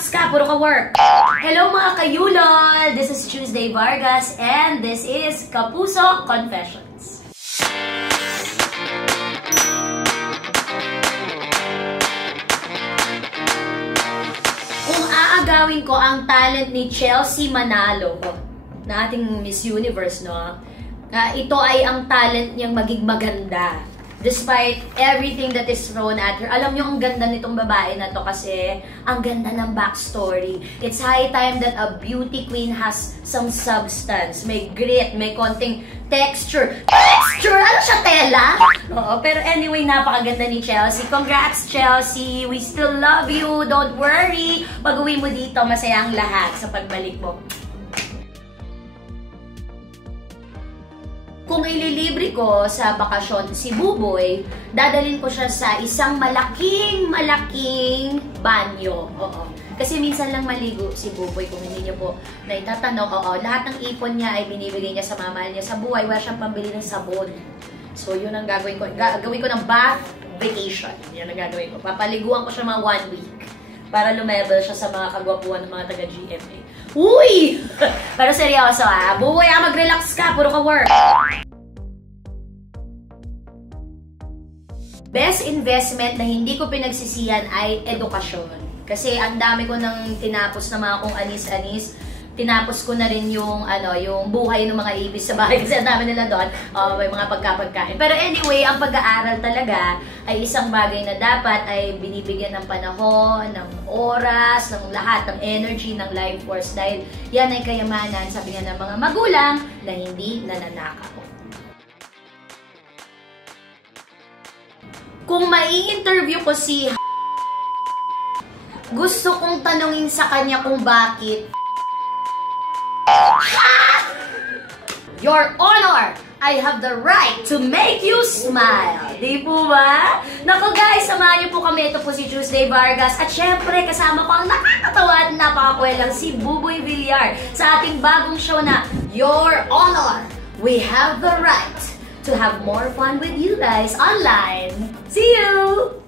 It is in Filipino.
mag-relax ka, puro ka work. Hello mga kayulol! This is Tuesday Vargas and this is Kapuso Confessions. Kung aagawin ko ang talent ni Chelsea Manalo, na ating Miss Universe, no? Ito ay ang talent niyang maging maganda. Despite everything that is thrown at her. Alam niyo, ang ganda nitong babae na to kasi ang ganda ng backstory. It's high time that a beauty queen has some substance. May grit, may konting texture. Texture? Ano siya, tela? Oo, pero anyway, napakaganda ni Chelsea. Congrats, Chelsea! We still love you. Don't worry. Pag-uwi mo dito, masaya ang lahat sa pagbalik mo. Kung ililibre ko sa bakasyon si Buboy, dadalhin ko siya sa isang malaking banyo. Oo. Kasi minsan lang maligo si Buboy, kung hindi niyo po naitatanong. Oo, lahat ng ipon niya ay binibigay niya sa mamahal niya sa buhay. Wala siyang pambili ng sabon. So, yun ang gagawin ko. Gagawin ko ng bath vacation. Yan ang gagawin ko. Papaliguan ko siya mga 1 week para lumevel siya sa mga kagwapuan ng mga taga-GMA. Uy! Pero seryoso Buboy mag-relax ka, puro ka work. Best investment na hindi ko pinagsisihan ay edukasyon. Kasi ang dami ko nang tinapos na mga kung anis-anis. Tinapos ko na rin yung, yung buhay ng mga ibis sa bahay kasi ang dami nila doon. May mga pagkain. Pero anyway, ang pag-aaral talaga ay isang bagay na dapat ay binibigyan ng panahon, ng oras, ng lahat, ng energy, ng life force. Dahil yan ay kayamanan, sabi nga ng mga magulang, na hindi nananakaw. Kung mai-interview ko si gusto kong tanungin sa kanya kung bakit Your Honor, I have the right to make you smile. Di po ba? Naku guys, samahan niyo po kami. Ito po si Tuesday Vargas. At syempre, kasama ko ang nakakatawa at napakakwelang si Buboy Villar sa ating bagong show na Your Honor, we have the right to have more fun with you guys online. See you!